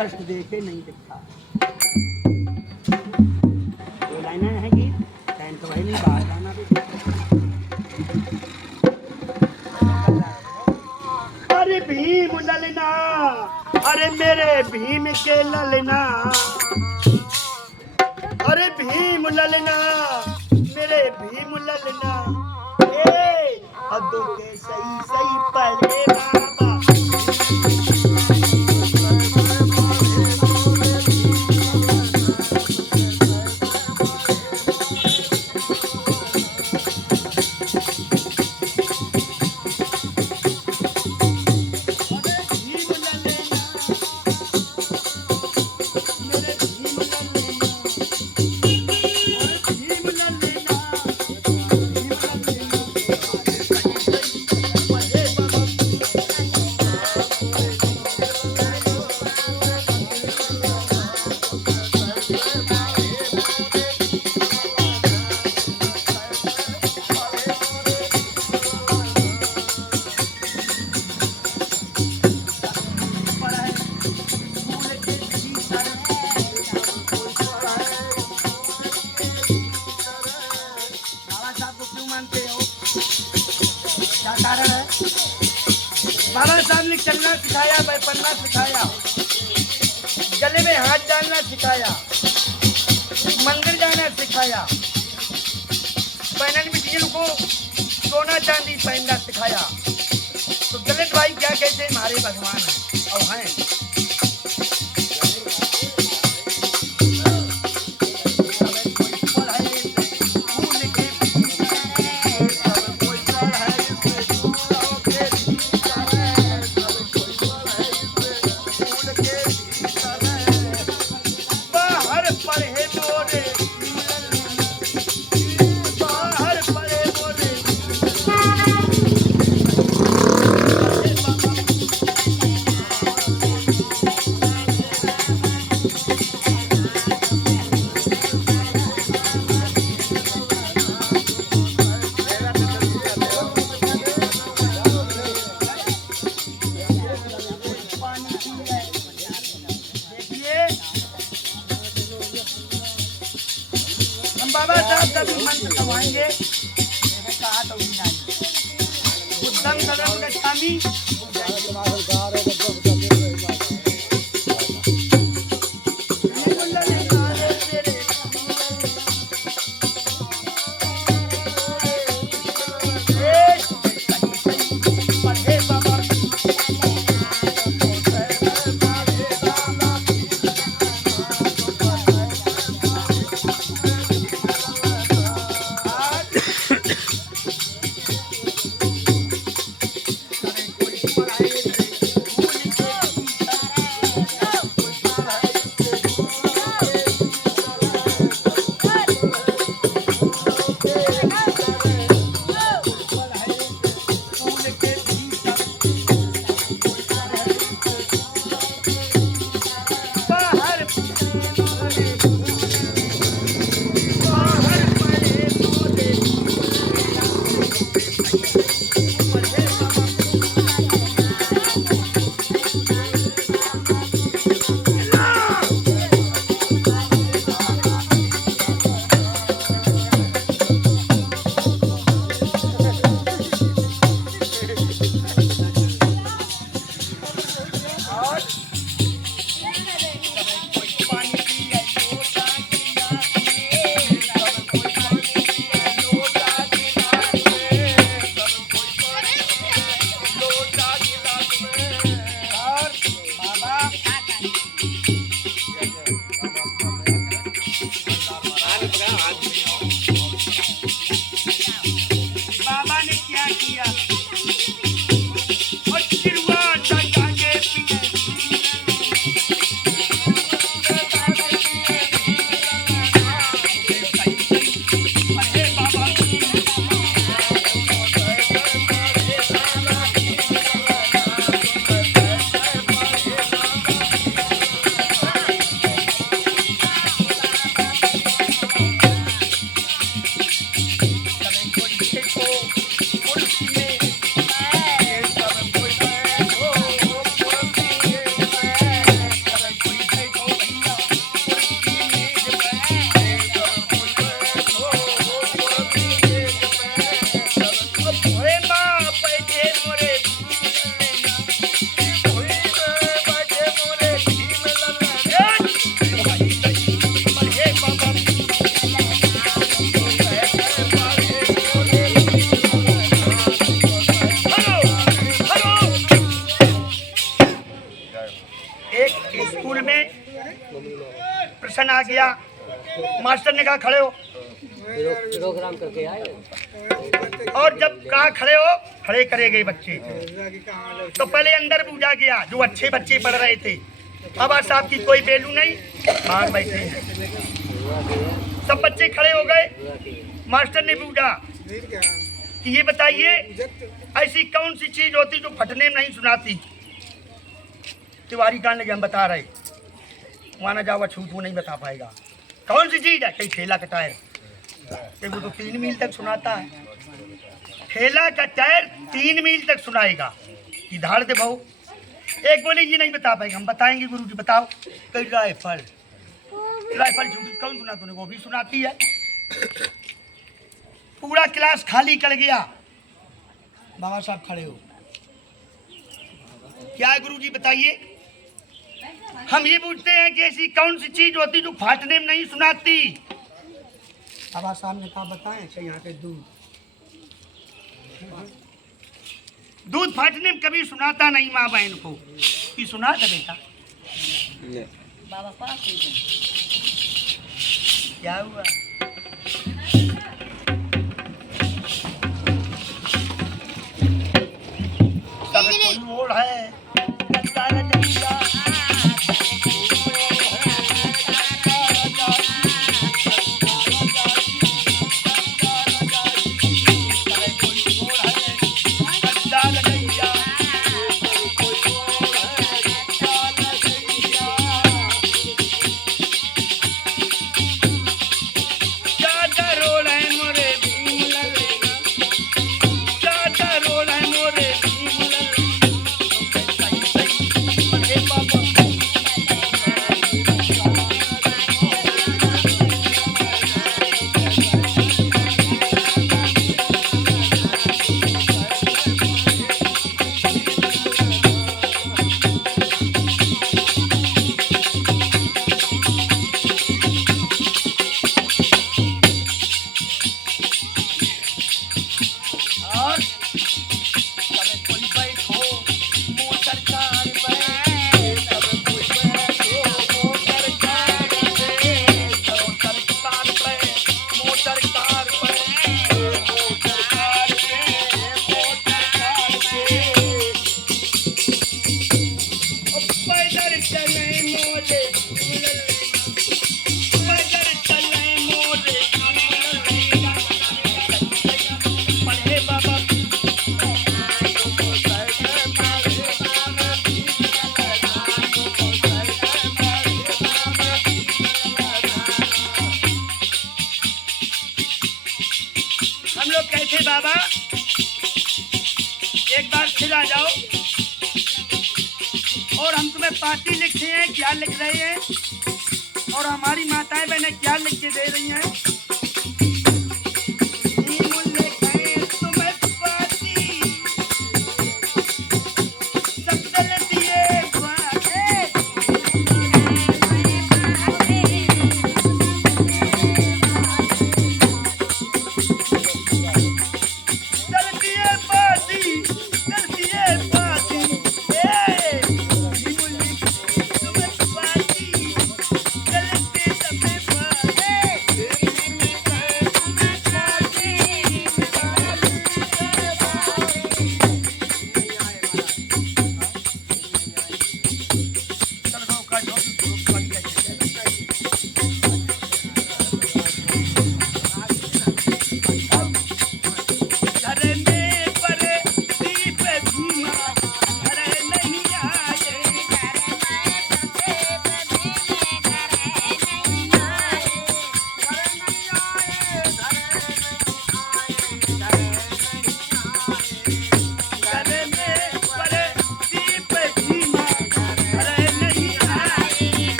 कष्ट देखे नहीं दिखा। दो लाइनें हैं कि टाइम तो वही नहीं, बाहर जाना भी। अरे भीम ललना, अरे मेरे भीम के ललना, अरे भीम ललना, मेरे भीम ललना, हदों के सही सही पढ़े बाबा। बाबा साहब ने चलना सिखाया, पढ़ना सिखाया, गले में हाथ डालना सिखाया, मंदिर जाना सिखाया, बहन बिटियों को सोना चांदी पहनना सिखाया। तो दलित भाई क्या कहते हैं, हमारे भगवान हैं और हैं। बाबा साहब कभी मंत्र कमाएंगे, कहा तो बुद्धम शरणं गच्छामि। एक स्कूल में प्रश्न आ गया, मास्टर ने कहा खड़े हो, प्रोग्राम करके आए और जब कहा खड़े हो, खड़े करे गए बच्चे। तो पहले अंदर पूछा गया जो अच्छे बच्चे पढ़ रहे थे, बाबा साहब की कोई वैल्यू नहीं, बाहर बैठे हैं। सब बच्चे खड़े हो गए। मास्टर ने पूछा कि ये बताइए ऐसी कौन सी चीज होती जो फटने में नहीं सुनाती। तिवारी कान लगे हम बता रहे, माना जाओ छूत वो नहीं बता पाएगा। कौन सी चीज है? कहीं ठेला का टायर, वो तो 3 मील तक सुनाता है। ठेला का टायर 3 मील तक सुनाएगा। धाड़ दे भाऊ। एक बोले ये नहीं बता पाएगा, हम बताएंगे गुरु जी। बताओ। कई राइफल, राइफल झूठी कौन सुना तूने? वो भी सुनाती है। पूरा क्लास खाली कर गया। बाबा साहब खड़े हो, क्या है गुरु जी बताइए? हम ये पूछते हैं कि ऐसी कौन सी चीज होती जो फाटने में नहीं सुनाती। बाबा साहब ने कहा बताएं। अच्छा यहाँ पे दूध, दूध फाटने में कभी सुनाता नहीं माँ बहन को। कि सुना था बेटा? बाबा पास क्या हुआ? मोड़ है बाबा एक बार फिर आ जाओ और हम तुम्हें पाती लिखते हैं, क्या लिख रहे हैं और हमारी माताएं बहनें क्या लिख के दे रही हैं।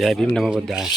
जय भीम नमो बुद्धाय।